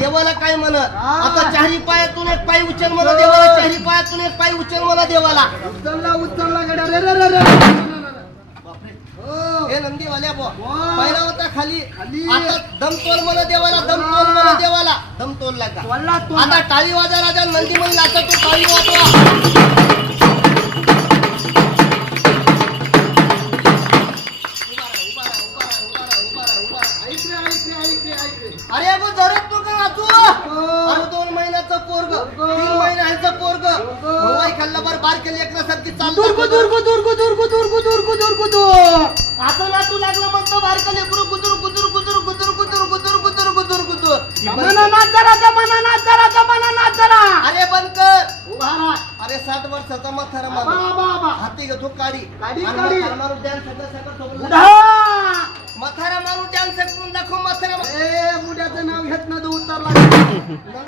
देवाला काय म्हणत आता चारी पायातून एक पाय उचल मला देवाला चारी पायातून एक पाय उचल मला देवाला उचलला गड्या रे रे रे रे हे नंदीवाल्या पहिला होता खाली आता दम तोल मला देवाला दम तोल मला देवाला दम तोलला का आता टाळी वाजा राजा नंदी म्हणून आता तू टाळी वाजवा अरे गो जरत तू का नाचू अरे 2 महिन्याचं पोरग 3 महिन्याचं पोरग हवाई खाल्ला बार केली एकसारखी चालू असं ना तू लागलं म्हणतो बारकं लेकरू गुदुर गुदुर गुदुर गुदुर गुदुर गुदुर गुदुर गुदुर गुदुर जमाना नाच जरा अरे बंद कर उभा राहा अरे 60 वर्षाचा मथारा माणूस हाती घेतो काडी माणूस डॅन्स सगळं मथारा माणूस डॅन्स करून दाखव मथारा मुड्याचं नाव घेत ना तू उतरला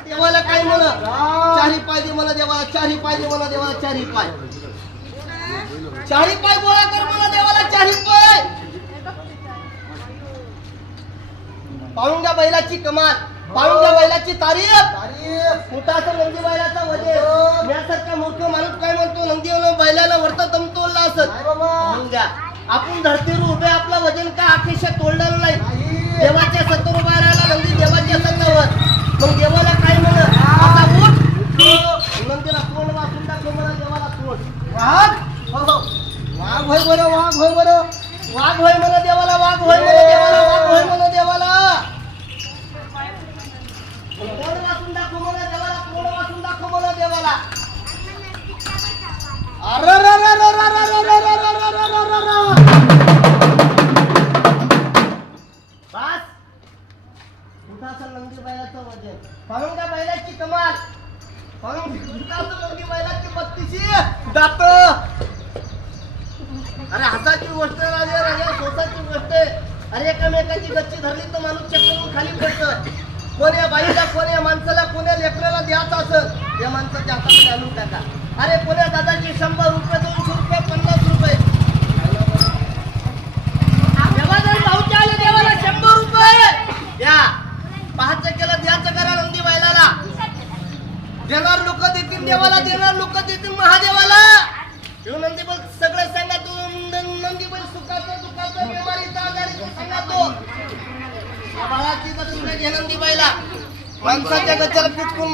देवाला काय म्हण चारी पाय दे मला देवाला चारी पाय दे मला देवाला चारी पाय गोळा कर मला देवाला चारी पाय पाळुंगा बैलाची कमाल पाळुंगा बैलाची तारीफ फुटाचं नंदी बैलाचा वजन यासारखा मूर्ख माणूस काय म्हणतो नंदी बैलाला वरता तमतोलला असत पाळुंगा आपण धरतीवर उभे आपला वजन का अखेशा तोडणार नाही देवाच्या 70 उभा राहिला नंदी देवाच्या 70 मग देवाला काय म्हण आता उठ नंदीला तोंड वाचून टाकलो मला देवाला तोंड वाघ होय बरं वाघ होय बरं वाघ होय मला देवाला वाघ होय मला देवाला वाघ होय मला देवाला तोंड वाचून दाखव मला देवाला तोंड वाचून दाखव मला देवाला बस फुटाचं नंदी बैलाचं वजन पाळुंगा बैलाची कमाल फुटाचं नंदी बैलाची 32 दात अरे हसाची गोष्ट राजा सोसाची गोष्ट अरे एकामेकाची गच्ची धरली तर माणूस चक्करून खाली पडतं कोण या बाईला कोण या माणसाला कोण्या लेकराला द्यायचं असं त्या माणसाच्या हातामध्ये आणून टाका अरे कोण्या दादाची 100 रुपये 200 रुपये 50 रुपये जेव्हा जर भाऊच्या आले देवाला 100 रुपये द्या पाहायचं केलं द्यायचं करा नंदी बैलाला देणार लोक देतील देवाला देणार लोक देतील महादेवाला नंदी बैल सगळं सांगा तू नंदी बैल सुखाचं दुखाचं बिमारीचं आजारीचं सांगा तो बाळाची तर तुला घे नंदी बैला माणसाच्या गच्च्याला पिटकून